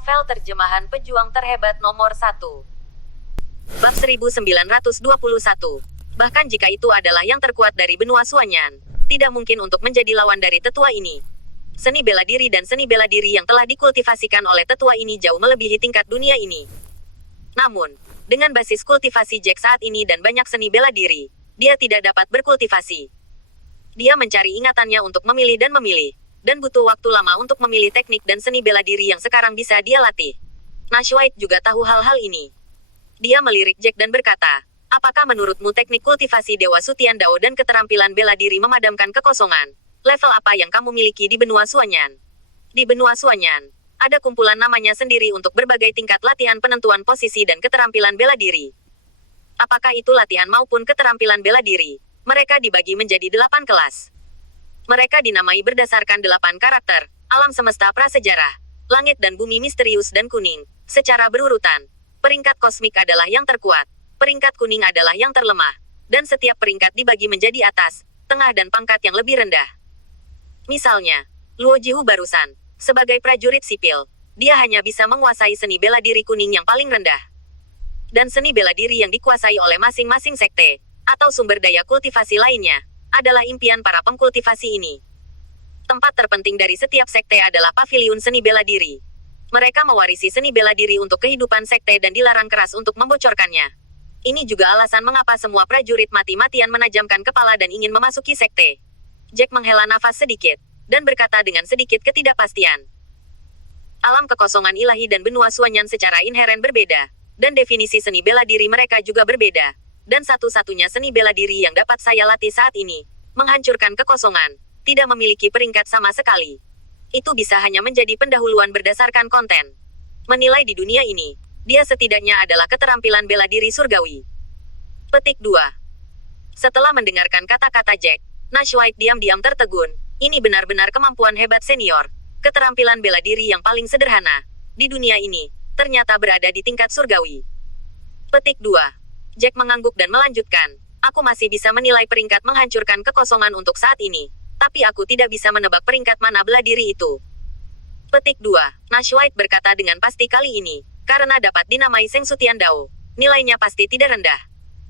Novel terjemahan pejuang terhebat nomor 1. Bab 1921. Bahkan jika itu adalah yang terkuat dari benua Suanyan, tidak mungkin untuk menjadi lawan dari tetua ini. Seni bela diri dan seni bela diri yang telah dikultivasikan oleh tetua ini jauh melebihi tingkat dunia ini. Namun, dengan basis kultivasi Jack saat ini dan banyak seni bela diri, dia tidak dapat berkultivasi. Dia mencari ingatannya untuk memilih, dan butuh waktu lama untuk memilih teknik dan seni bela diri yang sekarang bisa dia latih. Nash White juga tahu hal-hal ini. Dia melirik Jack dan berkata, apakah menurutmu teknik kultivasi Dewa Sutian Dao dan keterampilan bela diri memadamkan kekosongan? Level apa yang kamu miliki di benua Suanyan? Di benua Suanyan, ada kumpulan namanya sendiri untuk berbagai tingkat latihan penentuan posisi dan keterampilan bela diri. Apakah itu latihan maupun keterampilan bela diri? Mereka dibagi menjadi 8 kelas. Mereka dinamai berdasarkan 8 karakter, alam semesta prasejarah, langit dan bumi misterius dan kuning, secara berurutan. Peringkat kosmik adalah yang terkuat, peringkat kuning adalah yang terlemah, dan setiap peringkat dibagi menjadi atas, tengah dan pangkat yang lebih rendah. Misalnya, Luo Jihu barusan, sebagai prajurit sipil, dia hanya bisa menguasai seni bela diri kuning yang paling rendah. Dan seni bela diri yang dikuasai oleh masing-masing sekte, atau sumber daya kultivasi lainnya, adalah impian para pengkultivasi ini. Tempat terpenting dari setiap sekte adalah paviliun seni bela diri. Mereka mewarisi seni bela diri untuk kehidupan sekte dan dilarang keras untuk membocorkannya. Ini juga alasan mengapa semua prajurit mati-matian menajamkan kepala dan ingin memasuki sekte. Jack menghela nafas sedikit, dan berkata dengan sedikit ketidakpastian. Alam kekosongan ilahi dan benua Suanyan secara inheren berbeda, dan definisi seni bela diri mereka juga berbeda. Dan satu-satunya seni bela diri yang dapat saya latih saat ini, menghancurkan kekosongan, tidak memiliki peringkat sama sekali. Itu bisa hanya menjadi pendahuluan berdasarkan konten. Menilai di dunia ini, dia setidaknya adalah keterampilan bela diri surgawi. Petik 2. Setelah mendengarkan kata-kata Jack, Nash White diam-diam tertegun. Ini benar-benar kemampuan hebat senior. Keterampilan bela diri yang paling sederhana di dunia ini, ternyata berada di tingkat surgawi. Petik 2. Jack mengangguk dan melanjutkan, aku masih bisa menilai peringkat menghancurkan kekosongan untuk saat ini, tapi aku tidak bisa menebak peringkat mana bela diri itu. Petik 2. Nash White berkata dengan pasti kali ini, karena dapat dinamai Seng Sutian Dao, nilainya pasti tidak rendah.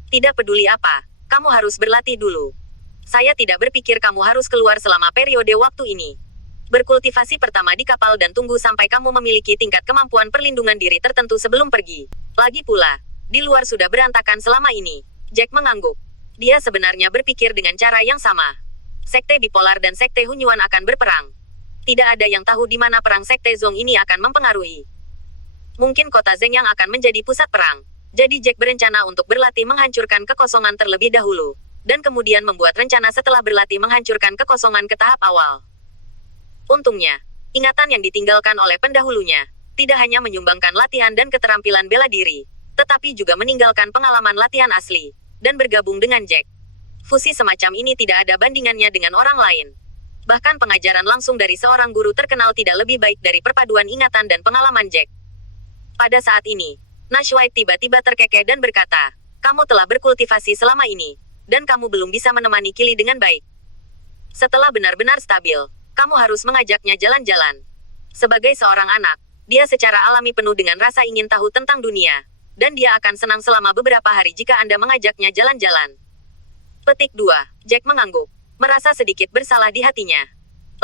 Tidak peduli apa, kamu harus berlatih dulu. Saya tidak berpikir kamu harus keluar selama periode waktu ini. Berkultivasi pertama di kapal dan tunggu sampai kamu memiliki tingkat kemampuan perlindungan diri tertentu sebelum pergi. Lagi pula, di luar sudah berantakan selama ini. Jack mengangguk. Dia sebenarnya berpikir dengan cara yang sama. Sekte bipolar dan sekte Hunyuan akan berperang. Tidak ada yang tahu di mana perang sekte Zong ini akan mempengaruhi. Mungkin kota Zeng yang akan menjadi pusat perang. Jadi Jack berencana untuk berlatih menghancurkan kekosongan terlebih dahulu. Dan kemudian membuat rencana setelah berlatih menghancurkan kekosongan ke tahap awal. Untungnya, ingatan yang ditinggalkan oleh pendahulunya, tidak hanya menyumbangkan latihan dan keterampilan bela diri, tetapi juga meninggalkan pengalaman latihan asli, dan bergabung dengan Jack. Fusi semacam ini tidak ada bandingannya dengan orang lain. Bahkan pengajaran langsung dari seorang guru terkenal tidak lebih baik dari perpaduan ingatan dan pengalaman Jack. Pada saat ini, Nash White tiba-tiba terkekeh dan berkata, kamu telah berkultivasi selama ini, dan kamu belum bisa menemani Kili dengan baik. Setelah benar-benar stabil, kamu harus mengajaknya jalan-jalan. Sebagai seorang anak, dia secara alami penuh dengan rasa ingin tahu tentang dunia, dan dia akan senang selama beberapa hari jika Anda mengajaknya jalan-jalan. Petik 2. Jack mengangguk, merasa sedikit bersalah di hatinya.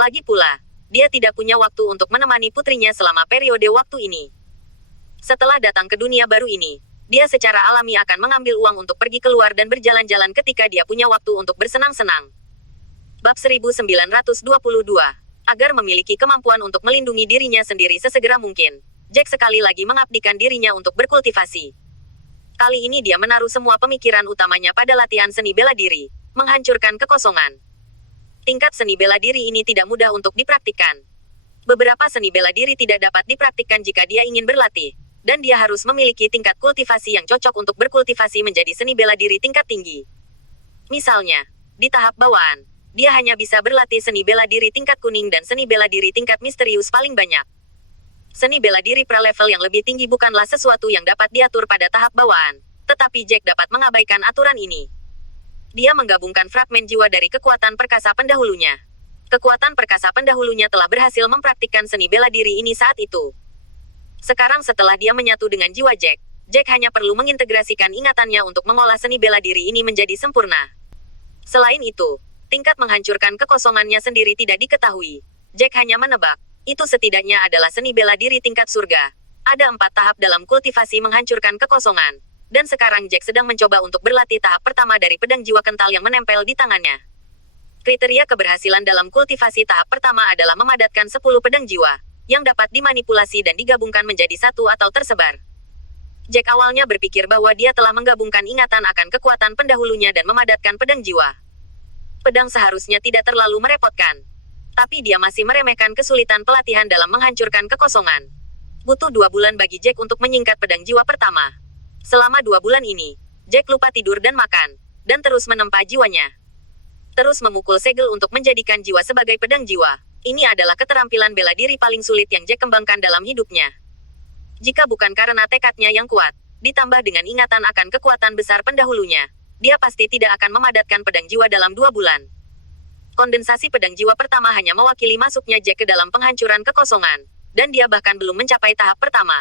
Lagi pula, dia tidak punya waktu untuk menemani putrinya selama periode waktu ini. Setelah datang ke dunia baru ini, dia secara alami akan mengambil uang untuk pergi keluar dan berjalan-jalan ketika dia punya waktu untuk bersenang-senang. Bab 1922. Agar memiliki kemampuan untuk melindungi dirinya sendiri sesegera mungkin, Jack sekali lagi mengabdikan dirinya untuk berkultivasi. Kali ini dia menaruh semua pemikiran utamanya pada latihan seni bela diri, menghancurkan kekosongan. Tingkat seni bela diri ini tidak mudah untuk dipraktikkan. Beberapa seni bela diri tidak dapat dipraktikkan jika dia ingin berlatih, dan dia harus memiliki tingkat kultivasi yang cocok untuk berkultivasi menjadi seni bela diri tingkat tinggi. Misalnya, di tahap bawaan, dia hanya bisa berlatih seni bela diri tingkat kuning dan seni bela diri tingkat misterius paling banyak. Seni bela diri pra-level yang lebih tinggi bukanlah sesuatu yang dapat diatur pada tahap bawaan, tetapi Jack dapat mengabaikan aturan ini. Dia menggabungkan fragmen jiwa dari kekuatan perkasa pendahulunya. Kekuatan perkasa pendahulunya telah berhasil mempraktikkan seni bela diri ini saat itu. Sekarang setelah dia menyatu dengan jiwa Jack, Jack hanya perlu mengintegrasikan ingatannya untuk mengolah seni bela diri ini menjadi sempurna. Selain itu, tingkat menghancurkan kekosongannya sendiri tidak diketahui. Jack hanya menebak, itu setidaknya adalah seni bela diri tingkat surga. Ada 4 tahap dalam kultivasi menghancurkan kekosongan. Dan sekarang Jack sedang mencoba untuk berlatih tahap pertama dari pedang jiwa kental yang menempel di tangannya. Kriteria keberhasilan dalam kultivasi tahap pertama adalah memadatkan 10 pedang jiwa, yang dapat dimanipulasi dan digabungkan menjadi satu atau tersebar. Jack awalnya berpikir bahwa dia telah menggabungkan ingatan akan kekuatan pendahulunya dan memadatkan pedang jiwa. Pedang seharusnya tidak terlalu merepotkan. Tapi dia masih meremehkan kesulitan pelatihan dalam menghancurkan kekosongan. Butuh 2 bulan bagi Jack untuk menyingkat pedang jiwa pertama. Selama 2 bulan ini, Jack lupa tidur dan makan, dan terus menempa jiwanya. Terus memukul segel untuk menjadikan jiwa sebagai pedang jiwa. Ini adalah keterampilan bela diri paling sulit yang Jack kembangkan dalam hidupnya. Jika bukan karena tekadnya yang kuat, ditambah dengan ingatan akan kekuatan besar pendahulunya, dia pasti tidak akan memadatkan pedang jiwa dalam 2 bulan. Kondensasi pedang jiwa pertama hanya mewakili masuknya Jack ke dalam penghancuran kekosongan, dan dia bahkan belum mencapai tahap pertama.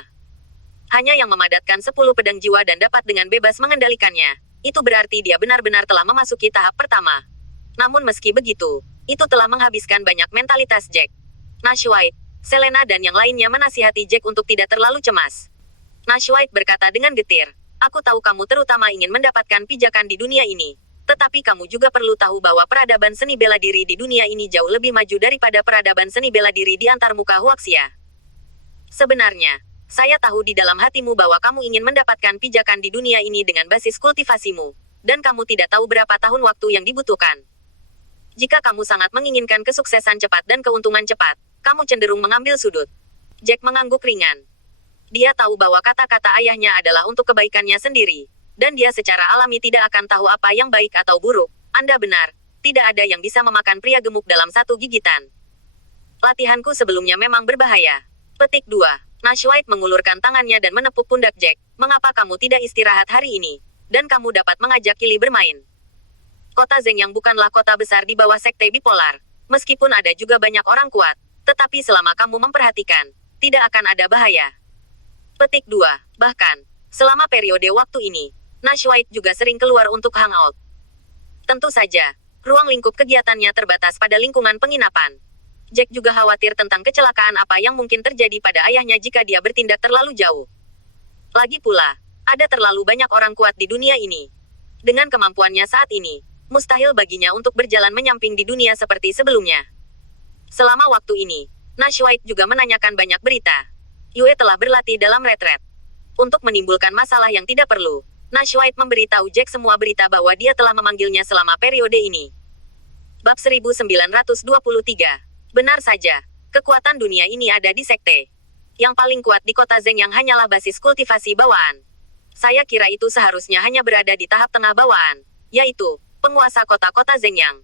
Hanya yang memadatkan 10 pedang jiwa dan dapat dengan bebas mengendalikannya, itu berarti dia benar-benar telah memasuki tahap pertama. Namun meski begitu, itu telah menghabiskan banyak mentalitas Jack. Nash White, Selena dan yang lainnya menasihati Jack untuk tidak terlalu cemas. Nash White berkata dengan getir, "Aku tahu kamu terutama ingin mendapatkan pijakan di dunia ini. Tetapi kamu juga perlu tahu bahwa peradaban seni bela diri di dunia ini jauh lebih maju daripada peradaban seni bela diri di antarmuka Huaxia. Sebenarnya, saya tahu di dalam hatimu bahwa kamu ingin mendapatkan pijakan di dunia ini dengan basis kultivasimu, dan kamu tidak tahu berapa tahun waktu yang dibutuhkan. Jika kamu sangat menginginkan kesuksesan cepat dan keuntungan cepat, kamu cenderung mengambil sudut." Jack mengangguk ringan. Dia tahu bahwa kata-kata ayahnya adalah untuk kebaikannya sendiri, dan dia secara alami tidak akan tahu apa yang baik atau buruk. Anda benar, tidak ada yang bisa memakan pria gemuk dalam satu gigitan. Latihanku sebelumnya memang berbahaya. Petik 2. Nash White mengulurkan tangannya dan menepuk pundak Jack. "Mengapa kamu tidak istirahat hari ini? Dan kamu dapat mengajak Kili bermain." Kota Zhengyang bukanlah kota besar di bawah sekte bipolar. Meskipun ada juga banyak orang kuat, tetapi selama kamu memperhatikan, tidak akan ada bahaya. Petik 2. Bahkan, selama periode waktu ini, Nash White juga sering keluar untuk hangout. Tentu saja, ruang lingkup kegiatannya terbatas pada lingkungan penginapan. Jack juga khawatir tentang kecelakaan apa yang mungkin terjadi pada ayahnya jika dia bertindak terlalu jauh. Lagi pula, ada terlalu banyak orang kuat di dunia ini. Dengan kemampuannya saat ini, mustahil baginya untuk berjalan menyamping di dunia seperti sebelumnya. Selama waktu ini, Nash White juga menanyakan banyak berita. Yue telah berlatih dalam retret. Untuk menimbulkan masalah yang tidak perlu, Nash White memberitahu Jack semua berita bahwa dia telah memanggilnya selama periode ini. Bab 1923. Benar saja, kekuatan dunia ini ada di sekte. Yang paling kuat di kota Zhengyang hanyalah basis kultivasi bawaan. Saya kira itu seharusnya hanya berada di tahap tengah bawaan, yaitu penguasa kota-kota Zhengyang.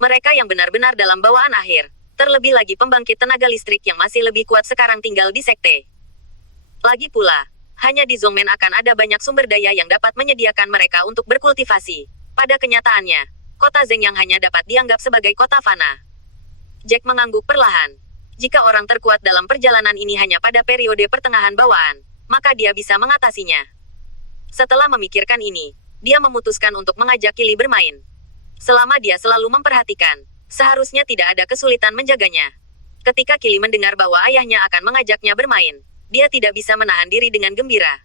Mereka yang benar-benar dalam bawaan akhir, terlebih lagi pembangkit tenaga listrik yang masih lebih kuat sekarang tinggal di sekte. Lagi pula, hanya di Zhongmen akan ada banyak sumber daya yang dapat menyediakan mereka untuk berkultivasi. Pada kenyataannya, kota Zhengyang hanya dapat dianggap sebagai kota fana. Jack mengangguk perlahan. Jika orang terkuat dalam perjalanan ini hanya pada periode pertengahan bawaan, maka dia bisa mengatasinya. Setelah memikirkan ini, dia memutuskan untuk mengajak Kili bermain. Selama dia selalu memperhatikan, seharusnya tidak ada kesulitan menjaganya. Ketika Kili mendengar bahwa ayahnya akan mengajaknya bermain, dia tidak bisa menahan diri dengan gembira.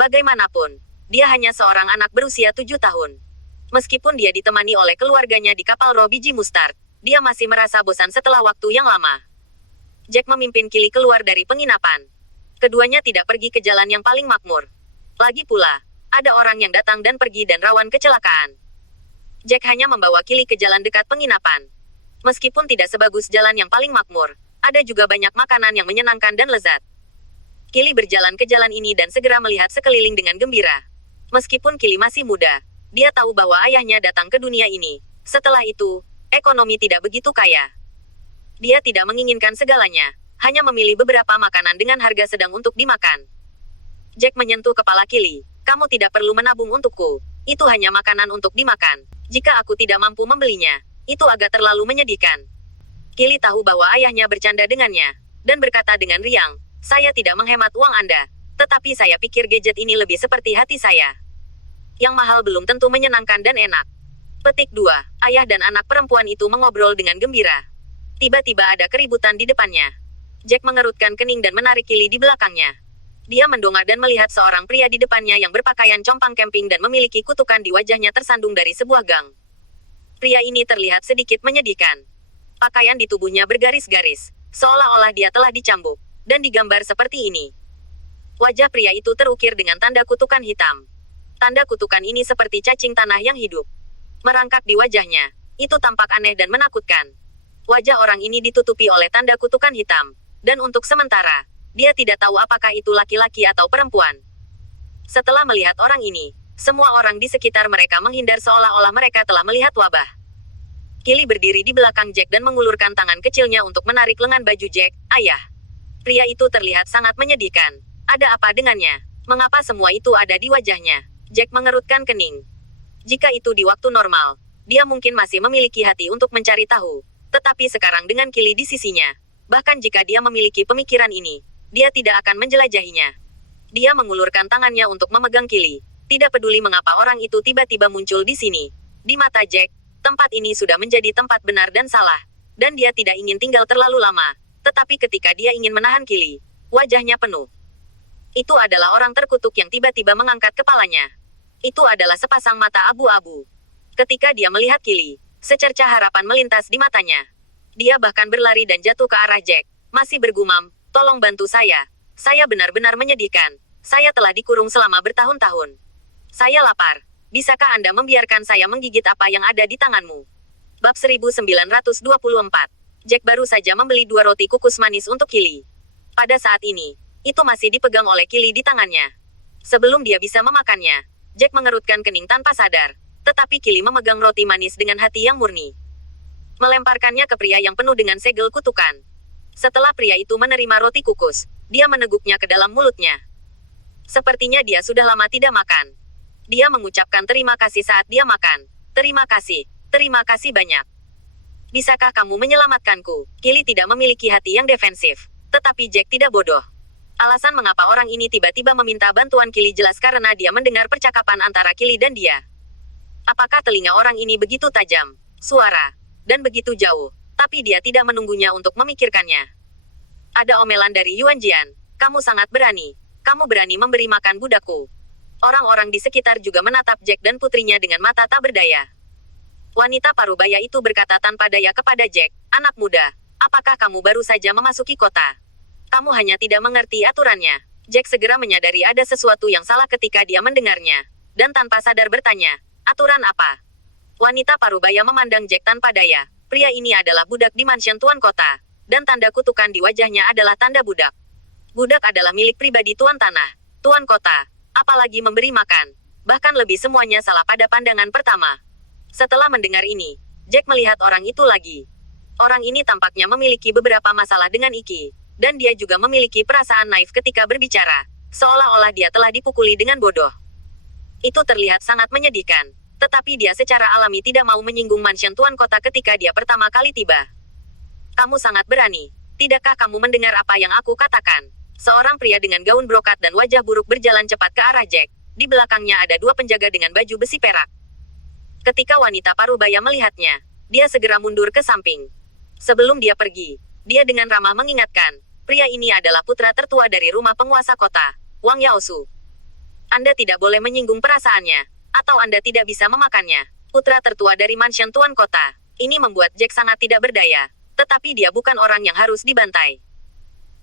Bagaimanapun, dia hanya seorang anak berusia 7 tahun. Meskipun dia ditemani oleh keluarganya di kapal roh biji mustard, dia masih merasa bosan setelah waktu yang lama. Jack memimpin Kili keluar dari penginapan. Keduanya tidak pergi ke jalan yang paling makmur. Lagi pula, ada orang yang datang dan pergi dan rawan kecelakaan. Jack hanya membawa Kili ke jalan dekat penginapan. Meskipun tidak sebagus jalan yang paling makmur, ada juga banyak makanan yang menyenangkan dan lezat. Kili berjalan ke jalan ini dan segera melihat sekeliling dengan gembira. Meskipun Kili masih muda, dia tahu bahwa ayahnya datang ke dunia ini. Setelah itu, ekonomi tidak begitu kaya. Dia tidak menginginkan segalanya, hanya memilih beberapa makanan dengan harga sedang untuk dimakan. Jack menyentuh kepala Kili. "Kamu tidak perlu menabung untukku. Itu hanya makanan untuk dimakan. Jika aku tidak mampu membelinya, itu agak terlalu menyedihkan." Kili tahu bahwa ayahnya bercanda dengannya, dan berkata dengan riang, Saya tidak menghemat uang Anda. Tetapi saya pikir gadget ini lebih seperti hati saya. Yang mahal belum tentu menyenangkan dan enak. Petik 2. Ayah dan anak perempuan itu mengobrol dengan gembira. Tiba-tiba ada keributan di depannya. Jack mengerutkan kening dan menarik Kili di belakangnya. Dia mendongak dan melihat seorang pria di depannya yang berpakaian compang camping dan memiliki kutukan di wajahnya tersandung dari sebuah gang. Pria ini terlihat sedikit menyedihkan. Pakaian di tubuhnya bergaris-garis, seolah-olah dia telah dicambuk, dan digambar seperti ini. Wajah pria itu terukir dengan tanda kutukan hitam. Tanda kutukan ini seperti cacing tanah yang hidup. Merangkak di wajahnya. Itu tampak aneh dan menakutkan. Wajah orang ini ditutupi oleh tanda kutukan hitam. Dan untuk sementara, dia tidak tahu apakah itu laki-laki atau perempuan. Setelah melihat orang ini, semua orang di sekitar mereka menghindar seolah-olah mereka telah melihat wabah. Kili berdiri di belakang Jack dan mengulurkan tangan kecilnya untuk menarik lengan baju Jack. Ayah. Pria itu terlihat sangat menyedihkan. Ada apa dengannya? Mengapa semua itu ada di wajahnya? Jack mengerutkan kening. Jika itu di waktu normal, dia mungkin masih memiliki hati untuk mencari tahu. Tetapi sekarang dengan Kili di sisinya, bahkan jika dia memiliki pemikiran ini, dia tidak akan menjelajahinya. Dia mengulurkan tangannya untuk memegang Kili. Tidak peduli mengapa orang itu tiba-tiba muncul di sini. Di mata Jack, tempat ini sudah menjadi tempat benar dan salah. Dan dia tidak ingin tinggal terlalu lama. Tetapi ketika dia ingin menahan Kili, wajahnya penuh. Itu adalah orang terkutuk yang tiba-tiba mengangkat kepalanya. Itu adalah sepasang mata abu-abu. Ketika dia melihat Kili, secercah harapan melintas di matanya. Dia bahkan berlari dan jatuh ke arah Jack, masih bergumam, "Tolong bantu saya. Saya benar-benar menyedihkan. Saya telah dikurung selama bertahun-tahun. Saya lapar. Bisakah Anda membiarkan saya menggigit apa yang ada di tanganmu?" Bab 1924. Jack baru saja membeli 2 roti kukus manis untuk Kili. Pada saat ini, itu masih dipegang oleh Kili di tangannya. Sebelum dia bisa memakannya, Jack mengerutkan kening tanpa sadar. Tetapi Kili memegang roti manis dengan hati yang murni. Melemparkannya ke pria yang penuh dengan segel kutukan. Setelah pria itu menerima roti kukus, dia meneguknya ke dalam mulutnya. Sepertinya dia sudah lama tidak makan. Dia mengucapkan terima kasih saat dia makan. Terima kasih banyak. Bisakah kamu menyelamatkanku? Kili tidak memiliki hati yang defensif. Tetapi Jack tidak bodoh. Alasan mengapa orang ini tiba-tiba meminta bantuan Kili jelas karena dia mendengar percakapan antara Kili dan dia. Apakah telinga orang ini begitu tajam, suara, dan begitu jauh, tapi dia tidak menunggunya untuk memikirkannya. Ada omelan dari Yuan Jian. "Kamu sangat berani. Kamu berani memberi makan budakku." Orang-orang di sekitar juga menatap Jack dan putrinya dengan mata tak berdaya. Wanita parubaya itu berkata tanpa daya kepada Jack, "Anak muda, apakah kamu baru saja memasuki kota? Kamu hanya tidak mengerti aturannya." Jack segera menyadari ada sesuatu yang salah ketika dia mendengarnya, dan tanpa sadar bertanya, "Aturan apa?" Wanita parubaya memandang Jack tanpa daya. Pria ini adalah budak di mansion Tuan Kota, dan tanda kutukan di wajahnya adalah tanda budak. Budak adalah milik pribadi Tuan Tanah, Tuan Kota, apalagi memberi makan. Bahkan lebih semuanya salah pada pandangan pertama. Setelah mendengar ini, Jack melihat orang itu lagi. Orang ini tampaknya memiliki beberapa masalah dengan Iki, dan dia juga memiliki perasaan naif ketika berbicara, seolah-olah dia telah dipukuli dengan bodoh. Itu terlihat sangat menyedihkan, tetapi dia secara alami tidak mau menyinggung mansion Tuan Kota ketika dia pertama kali tiba. "Kamu sangat berani. Tidakkah kamu mendengar apa yang aku katakan?" Seorang pria dengan gaun brokat dan wajah buruk berjalan cepat ke arah Jack. Di belakangnya ada 2 penjaga dengan baju besi perak. Ketika wanita parubaya melihatnya, dia segera mundur ke samping. Sebelum dia pergi, dia dengan ramah mengingatkan, "Pria ini adalah putra tertua dari rumah penguasa kota, Wang Yaosu. Anda tidak boleh menyinggung perasaannya, atau Anda tidak bisa memakannya." Putra tertua dari mansion Tuan Kota. Ini membuat Jack sangat tidak berdaya, tetapi dia bukan orang yang harus dibantai.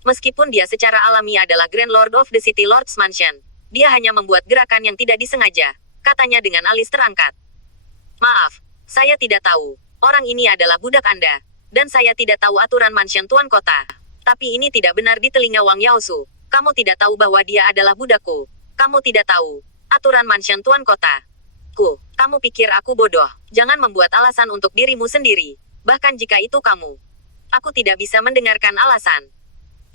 Meskipun dia secara alami adalah Grand Lord of the City Lord's Mansion, dia hanya membuat gerakan yang tidak disengaja, katanya dengan alis terangkat. "Maaf, saya tidak tahu. Orang ini adalah budak Anda, dan saya tidak tahu aturan mansion Tuan Kota. Tapi ini tidak benar di telinga Wang Yaosu. Kamu tidak tahu bahwa dia adalah budakku. Kamu tidak tahu aturan mansion Tuan Kota. Kamu pikir aku bodoh? Jangan membuat alasan untuk dirimu sendiri. Bahkan jika itu kamu. Aku tidak bisa mendengarkan alasan."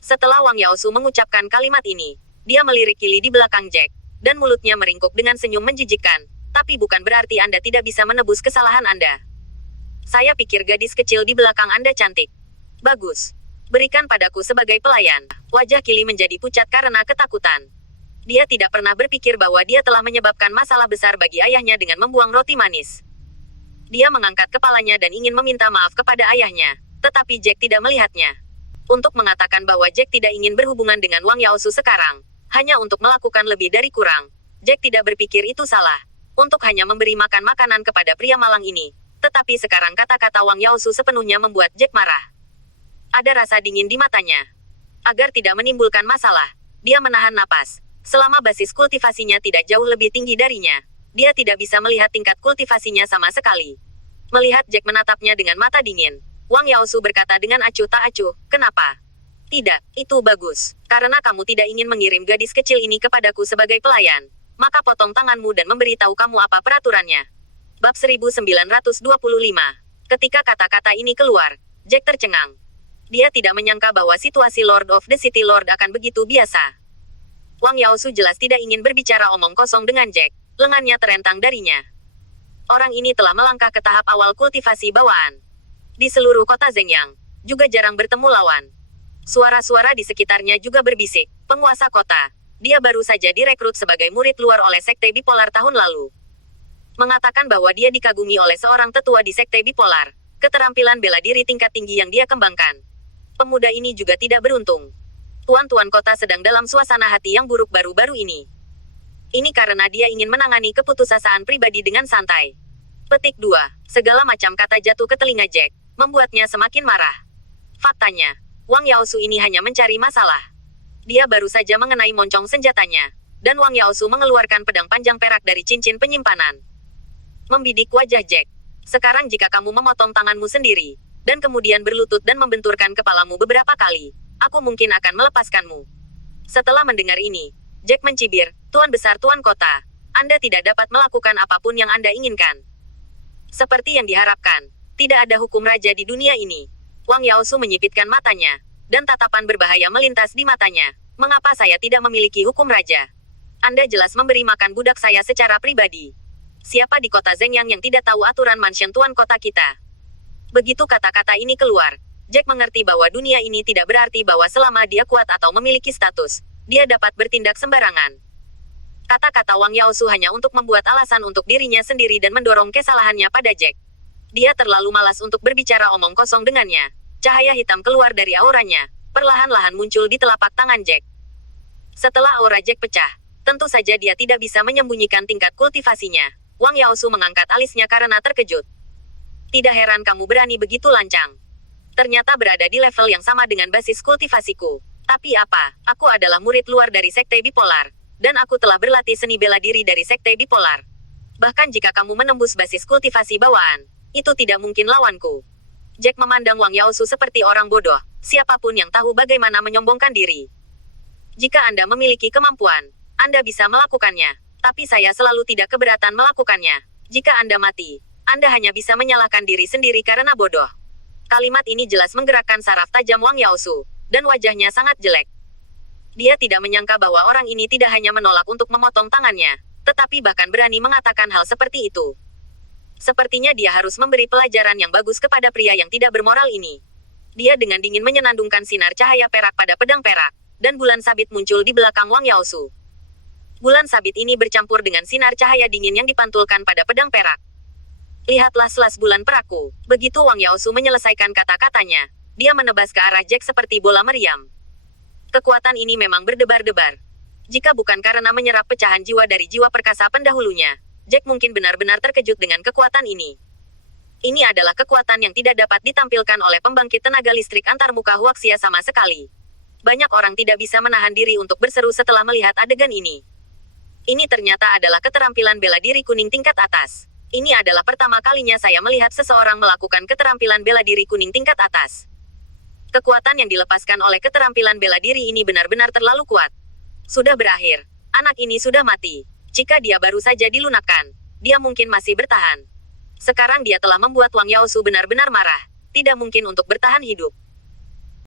Setelah Wang Yaosu mengucapkan kalimat ini, dia melirik Kili di belakang Jack, dan mulutnya meringkuk dengan senyum menjijikkan. "Tapi bukan berarti Anda tidak bisa menebus kesalahan Anda. Saya pikir gadis kecil di belakang Anda cantik. Bagus. Berikan padaku sebagai pelayan. Wajah Kili menjadi pucat karena ketakutan. Dia tidak pernah berpikir bahwa dia telah menyebabkan masalah besar bagi ayahnya dengan membuang roti manis. Dia mengangkat kepalanya dan ingin meminta maaf kepada ayahnya, tetapi Jack tidak melihatnya. Untuk mengatakan bahwa Jack tidak ingin berhubungan dengan Wang Yaosu sekarang, hanya untuk melakukan lebih dari kurang, Jack tidak berpikir itu salah. Untuk hanya memberi makan makanan kepada pria malang ini. Tetapi sekarang kata-kata Wang Yaosu sepenuhnya membuat Jack marah. Ada rasa dingin di matanya. Agar tidak menimbulkan masalah, dia menahan napas. Selama basis kultivasinya tidak jauh lebih tinggi darinya, dia tidak bisa melihat tingkat kultivasinya sama sekali. Melihat Jack menatapnya dengan mata dingin, Wang Yaosu berkata dengan acuh tak acuh, "Kenapa?" "Tidak, itu bagus. Karena kamu tidak ingin mengirim gadis kecil ini kepadaku sebagai pelayan, maka potong tanganmu dan memberitahu kamu apa peraturannya." Bab 1925. Ketika kata-kata ini keluar, Jack tercengang. Dia tidak menyangka bahwa situasi Lord of the City Lord akan begitu biasa. Wang Yaosu jelas tidak ingin berbicara omong kosong dengan Jack, lengannya terentang darinya. Orang ini telah melangkah ke tahap awal kultivasi bawaan. Di seluruh kota Zhengyang, juga jarang bertemu lawan. Suara-suara di sekitarnya juga berbisik, penguasa kota. Dia baru saja direkrut sebagai murid luar oleh Sekte Bipolar tahun lalu. Mengatakan bahwa dia dikagumi oleh seorang tetua di Sekte Bipolar, keterampilan bela diri tingkat tinggi yang dia kembangkan. Pemuda ini juga tidak beruntung. Tuan-tuan kota sedang dalam suasana hati yang buruk baru-baru ini. Ini karena dia ingin menangani keputusasaan pribadi dengan santai. Petik 2. Segala macam kata jatuh ke telinga Jack, membuatnya semakin marah. Faktanya, Wang Yaosu ini hanya mencari masalah. Dia baru saja mengenai moncong senjatanya, dan Wang Yaosu mengeluarkan pedang panjang perak dari cincin penyimpanan. Membidik wajah Jack. "Sekarang jika kamu memotong tanganmu sendiri, dan kemudian berlutut dan membenturkan kepalamu beberapa kali, aku mungkin akan melepaskanmu." Setelah mendengar ini, Jack mencibir, "Tuan besar Tuan kota, Anda tidak dapat melakukan apapun yang Anda inginkan." Seperti yang diharapkan, tidak ada hukum raja di dunia ini. Wang Yaosu menyipitkan matanya, dan tatapan berbahaya melintas di matanya. "Mengapa saya tidak memiliki hukum raja? Anda jelas memberi makan budak saya secara pribadi. Siapa di kota Zhengyang yang tidak tahu aturan mansion Tuan kota kita?" Begitu kata-kata ini keluar, Jack mengerti bahwa dunia ini tidak berarti bahwa selama dia kuat atau memiliki status, dia dapat bertindak sembarangan. Kata-kata Wang Yaosu hanya untuk membuat alasan untuk dirinya sendiri dan mendorong kesalahannya pada Jack. Dia terlalu malas untuk berbicara omong kosong dengannya. Cahaya hitam keluar dari auranya, perlahan-lahan muncul di telapak tangan Jack. Setelah aura Jack pecah, tentu saja dia tidak bisa menyembunyikan tingkat kultivasinya. Wang Yaosu mengangkat alisnya karena terkejut. "Tidak heran kamu berani begitu lancang. Ternyata berada di level yang sama dengan basis kultivasiku. Tapi apa, aku adalah murid luar dari Sekte Bipolar, dan aku telah berlatih seni bela diri dari Sekte Bipolar. Bahkan jika kamu menembus basis kultivasi bawaan, itu tidak mungkin lawanku." Jack memandang Wang Yaosu seperti orang bodoh, siapapun yang tahu bagaimana menyombongkan diri. "Jika Anda memiliki kemampuan, Anda bisa melakukannya, tapi saya selalu tidak keberatan melakukannya. Jika Anda mati, Anda hanya bisa menyalahkan diri sendiri karena bodoh." Kalimat ini jelas menggerakkan saraf tajam Wang Yaosu, dan wajahnya sangat jelek. Dia tidak menyangka bahwa orang ini tidak hanya menolak untuk memotong tangannya, tetapi bahkan berani mengatakan hal seperti itu. Sepertinya dia harus memberi pelajaran yang bagus kepada pria yang tidak bermoral ini. Dia dengan dingin menyenandungkan sinar cahaya perak pada pedang perak, dan bulan sabit muncul di belakang Wang Yaosu. Bulan sabit ini bercampur dengan sinar cahaya dingin yang dipantulkan pada pedang perak. "Lihatlah selas bulan peraku." Begitu Wang Yaosu menyelesaikan kata-katanya, dia menebas ke arah Jack seperti bola meriam. Kekuatan ini memang berdebar-debar. Jika bukan karena menyerap pecahan jiwa dari jiwa perkasa pendahulunya, Jack mungkin benar-benar terkejut dengan kekuatan ini. Ini adalah kekuatan yang tidak dapat ditampilkan oleh pembangkit tenaga listrik antarmuka Huaxia sama sekali. Banyak orang tidak bisa menahan diri untuk berseru setelah melihat adegan ini. Ini ternyata adalah keterampilan bela diri kuning tingkat atas. Ini adalah pertama kalinya saya melihat seseorang melakukan keterampilan bela diri kuning tingkat atas. Kekuatan yang dilepaskan oleh keterampilan bela diri ini benar-benar terlalu kuat. Sudah berakhir. Anak ini sudah mati. Jika dia baru saja dilunakkan, dia mungkin masih bertahan. Sekarang dia telah membuat Wang Yaosu benar-benar marah. Tidak mungkin untuk bertahan hidup.